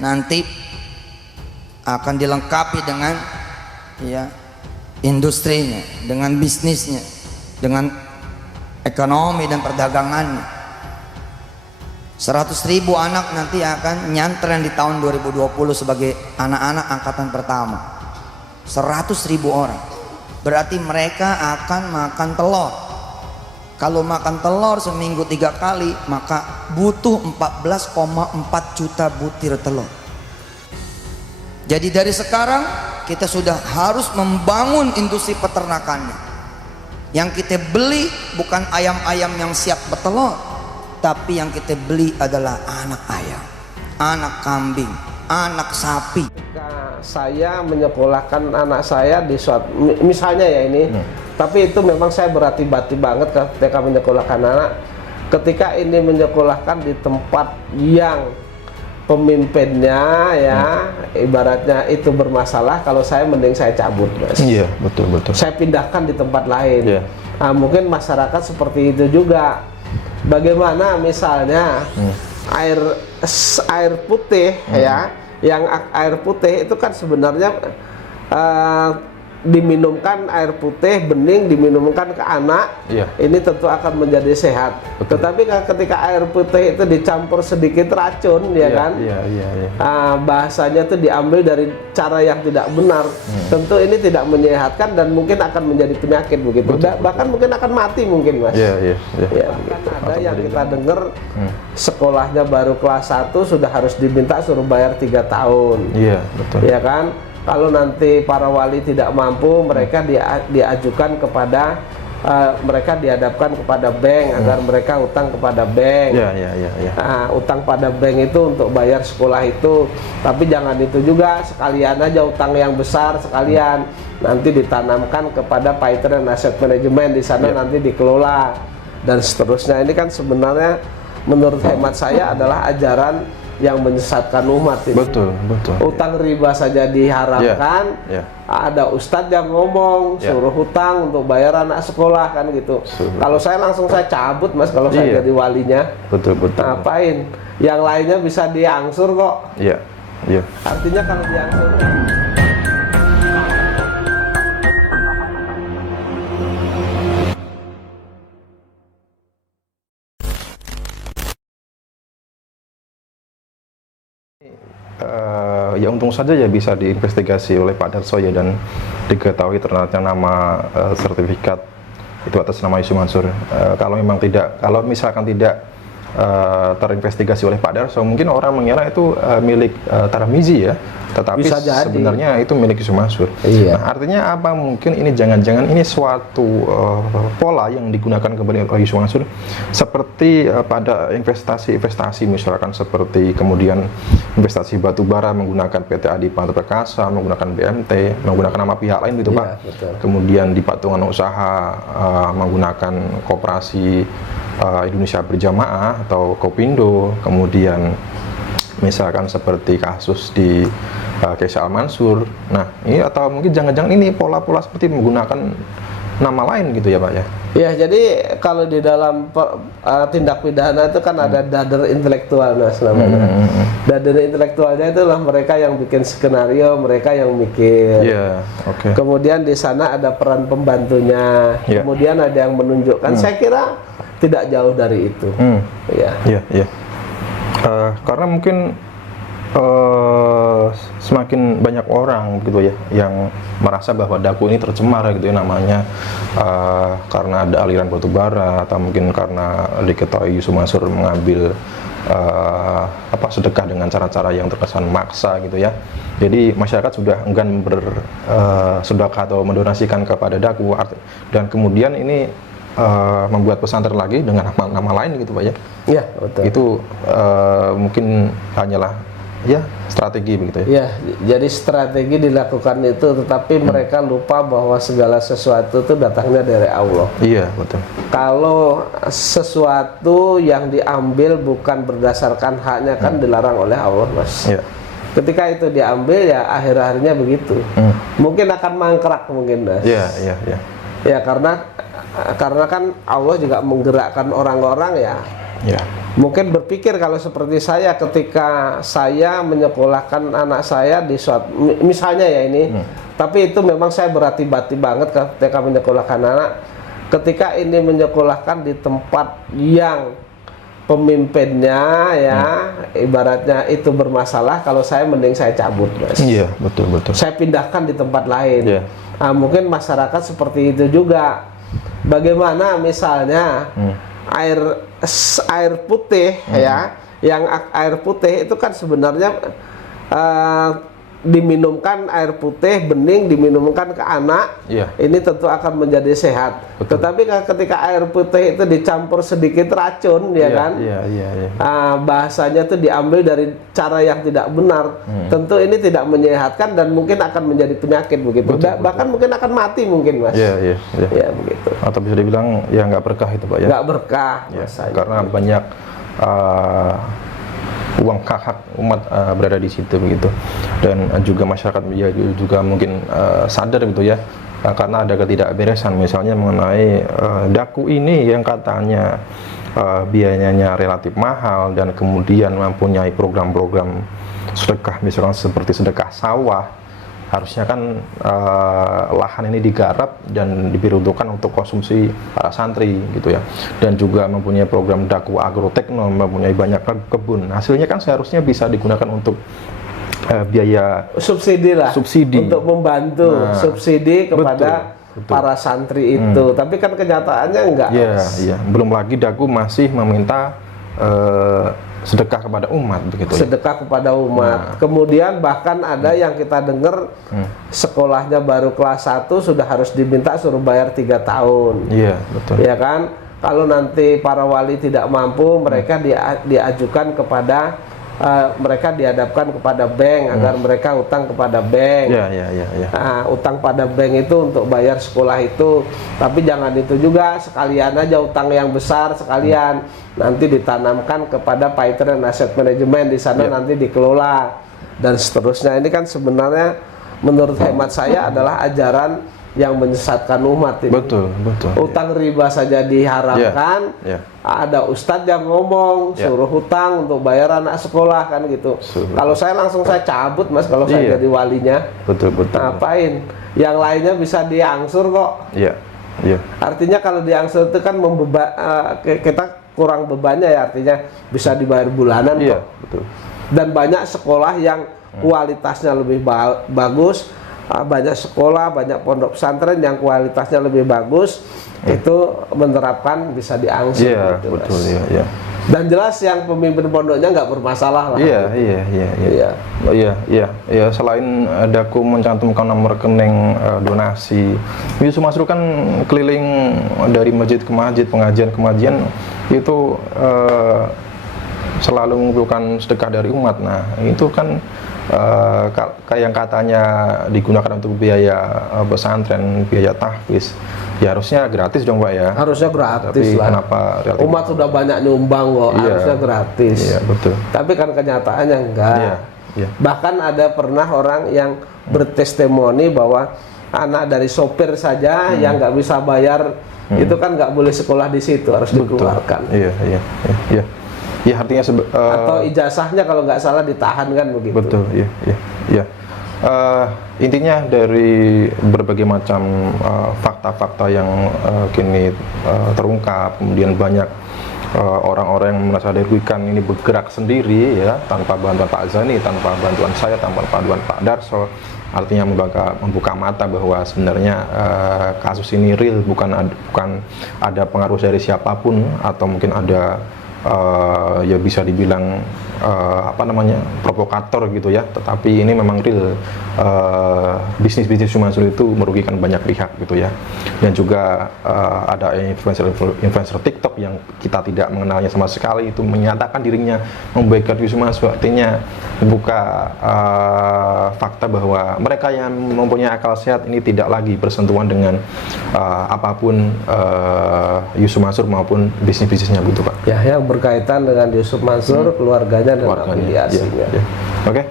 nanti akan dilengkapi dengan ya industrinya, dengan bisnisnya, dengan ekonomi dan perdagangannya. 100.000 anak nanti akan nyantren di tahun 2020 sebagai anak-anak angkatan pertama. 100.000 orang. Berarti mereka akan makan telur. Kalau makan telur seminggu 3 kali, maka butuh 14,4 juta butir telur. Jadi dari sekarang kita sudah harus membangun industri peternakannya. Yang kita beli bukan ayam-ayam yang siap bertelur, tapi yang kita beli adalah anak ayam, anak kambing, anak sapi. Ketika saya menyekolahkan anak saya di suatu, misalnya ya ini, tapi itu memang saya berhati-hati banget ketika menyekolahkan anak. Ketika ini menyekolahkan di tempat yang pemimpinnya ya ibaratnya itu bermasalah, kalau saya mending saya cabut, Mas. Iya, betul. Saya pindahkan di tempat lain. Iya. Nah, mungkin masyarakat seperti itu juga. Bagaimana misalnya air putih ya, yang air putih itu kan sebenarnya diminumkan air putih bening, diminumkan ke anak, ini tentu akan menjadi sehat. Betul. Tetapi ketika air putih itu dicampur sedikit racun, ya kan? Bahasanya itu diambil dari cara yang tidak benar. Tentu ini tidak menyehatkan dan mungkin akan menjadi penyakit begitu. Bahkan mungkin akan mati mungkin, Mas. Ya, begitu. Ada yang kita dengar sekolahnya baru kelas 1 sudah harus diminta suruh bayar 3 tahun. Iya, betul. Ya kan? Kalau nanti para wali tidak mampu, mereka diajukan kepada mereka dihadapkan kepada bank agar mereka utang kepada bank. Utang pada bank itu untuk bayar sekolah itu. Tapi jangan itu juga, sekalian aja utang yang besar sekalian. Nanti ditanamkan kepada Paytren Asset Management, di sana nanti dikelola dan seterusnya. Ini kan sebenarnya menurut hemat saya adalah ajaran yang menyesatkan umat ini. Betul. Utang riba saja diharamkan. Ada ustadz yang ngomong suruh hutang untuk bayar anak sekolah kan gitu. Kalau saya langsung saya cabut, Mas, kalau saya jadi walinya. Betul. Ngapain? Yang lainnya bisa diangsur kok. Artinya kalau diangsur ya untung saja ya bisa diinvestigasi oleh Pak Darso ya, dan diketahui ternyata nama sertifikat itu atas nama Yusuf Mansur. Kalau misalkan tidak terinvestigasi oleh Pak Darso, mungkin orang mengira itu milik Tarmizi ya, tetapi sebenarnya itu milik Yusuf Mansur. Nah, artinya apa? Mungkin ini jangan-jangan ini suatu pola yang digunakan kembali oleh Yusuf Mansur seperti pada investasi misalkan seperti kemudian investasi batu bara menggunakan PT Adipati Perkasa, menggunakan BMT, menggunakan nama pihak lain gitu, Pak. Kemudian di patungan usaha menggunakan koperasi Indonesia Berjamaah atau Kopindo, kemudian misalkan seperti kasus di Kaisal Mansur. Nah, ini atau mungkin jangan-jangan ini pola-pola seperti menggunakan nama lain gitu ya, Pak ya? Ya, jadi kalau di dalam tindak pidana itu kan ada dader intelektual, Mas, namanya. Dader intelektualnya itulah mereka yang bikin skenario, mereka yang mikir. Kemudian di sana ada peran pembantunya. Kemudian ada yang menunjukkan. Saya kira tidak jauh dari itu. Karena mungkin semakin banyak orang gitu ya yang merasa bahwa Daku ini tercemar gitu ya namanya, karena ada aliran batu bara, atau mungkin karena diketahui Yusuf Mansur mengambil sedekah dengan cara-cara yang terkesan maksa gitu ya. Jadi masyarakat sudah enggan bersedekah atau mendonasikan kepada Daku, dan kemudian ini membuat pesantren lagi dengan nama lain gitu, Pak ya. Betul. Itu mungkin hanyalah strategi begitu ya. Jadi strategi dilakukan itu, tetapi mereka lupa bahwa segala sesuatu itu datangnya dari Allah. Betul. Kalau sesuatu yang diambil bukan berdasarkan haknya kan dilarang oleh Allah, Mas. Ketika itu diambil ya akhir-akhirnya begitu. Mungkin akan mangkrak mungkin, Mas. Karena kan Allah juga menggerakkan orang-orang ya mungkin berpikir kalau seperti saya ketika saya menyekolahkan anak saya di suatu, misalnya ya ini, tapi itu memang saya berhati-hati banget ketika menyekolahkan anak, ketika ini menyekolahkan di tempat yang pemimpinnya ya ibaratnya itu bermasalah, kalau saya mending saya cabut, Mas. Iya, betul. Saya pindahkan di tempat lain. Iya. Nah, mungkin masyarakat seperti itu juga. Bagaimana misalnya air putih ya, yang air putih itu kan sebenarnya diminumkan air putih bening, diminumkan ke anak, ini tentu akan menjadi sehat. Betul. Tetapi ketika air putih itu dicampur sedikit racun, ya kan? Bahasanya itu diambil dari cara yang tidak benar. Tentu ini tidak menyehatkan dan mungkin akan menjadi penyakit begitu. Bahkan mungkin akan mati mungkin, Mas. Iya. Ya begitu. Atau bisa dibilang ya nggak berkah itu, Pak ya. Nggak berkah, karena banyak uang hak umat berada di situ begitu, dan juga masyarakat ya juga mungkin sadar gitu ya, karena ada ketidakberesan misalnya mengenai daku ini yang katanya biayanya relatif mahal dan kemudian mempunyai program-program sedekah, misalkan seperti sedekah sawah. Harusnya kan lahan ini digarap dan diperuntukkan untuk konsumsi para santri gitu ya, dan juga mempunyai program daku agrotekno, mempunyai banyak kebun. Hasilnya kan seharusnya bisa digunakan untuk biaya subsidi untuk membantu subsidi kepada para santri itu. Tapi kan kenyataannya enggak. Iya. Belum lagi daku masih meminta sedekah kepada umat begitu ya? Sedekah kepada umat. Kemudian bahkan ada yang kita dengar sekolahnya baru kelas 1 sudah harus diminta suruh bayar 3 tahun. Iya, betul. Ya kan? Kalau nanti para wali tidak mampu, mereka diajukan kepada mereka dihadapkan kepada bank agar mereka utang kepada bank. Nah, utang pada bank itu untuk bayar sekolah itu. Tapi jangan itu juga, sekalian aja utang yang besar sekalian. Nanti ditanamkan kepada Paitren Asset Management, di sana nanti dikelola dan seterusnya. Ini kan sebenarnya menurut hemat saya adalah ajaran yang menyesatkan umat ini. Betul. Utang riba saja diharamkan. Ada ustadz yang ngomong suruh hutang untuk bayar anak sekolah kan gitu. Kalau saya langsung saya cabut, Mas, kalau saya jadi walinya. Betul. Ngapain? Yang lainnya bisa diangsur kok. Iya. Artinya kalau diangsur itu kan kita kurang bebannya ya, artinya bisa dibayar bulanan kok. Betul. Dan banyak sekolah yang kualitasnya lebih bagus. Banyak sekolah, banyak pondok pesantren yang kualitasnya lebih bagus, itu menerapkan bisa diangsur. Iya, gitu, betul. Mas. Iya. Dan jelas yang pemimpin pondoknya nggak bermasalah lah. Iya. Selain daku mencantumkan nomor rekening donasi, Yusuf Masrur kan keliling dari masjid ke masjid, pengajian ke pengajian itu selalu mengumpulkan sedekah dari umat. Nah, itu kan yang katanya digunakan untuk biaya pesantren, biaya tahfiz, ya harusnya gratis dong, Pak ya. Harusnya gratis. Tapi lah. Kenapa umat sudah banyak nyumbang kok, harusnya gratis. Iya, betul. Tapi kan kenyataannya enggak. Iya. Bahkan ada pernah orang yang bertestimoni bahwa anak dari sopir saja yang nggak bisa bayar itu kan nggak boleh sekolah di situ, harus dikeluarkan. Iya. Ya artinya atau ijazahnya kalau nggak salah ditahan kan begitu. Betul, iya. Intinya dari berbagai macam fakta-fakta yang kini terungkap, kemudian banyak orang-orang yang merasa dirugikan ini bergerak sendiri ya, tanpa bantuan Pak Zani, tanpa bantuan saya, tanpa bantuan Pak Darso. Artinya membuka mata bahwa sebenarnya kasus ini real, bukan ada pengaruh dari siapapun, atau mungkin ada ya bisa dibilang provokator gitu ya, tetapi ini memang real. Bisnis Yusuf Mansur itu merugikan banyak pihak gitu ya, dan juga ada influencer TikTok yang kita tidak mengenalnya sama sekali, itu menyatakan dirinya memboikot Yusuf Mansur, artinya membuka fakta bahwa mereka yang mempunyai akal sehat ini tidak lagi bersentuhan dengan apapun Yusuf Mansur maupun bisnisnya gitu, Pak. Ya, yang berkaitan dengan Yusuf Mansur, keluarganya dan afiliasinya. Oke.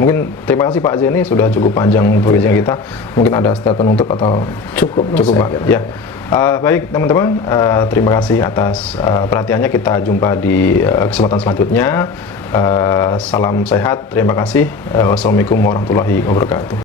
Mungkin terima kasih Pak Zeni, sudah cukup panjang perbincangan kita. Mungkin ada statement penutup atau cukup Pak? Ya. Baik teman-teman, terima kasih atas perhatiannya. Kita jumpa di kesempatan selanjutnya. Salam sehat, terima kasih. Wassalamualaikum warahmatullahi wabarakatuh.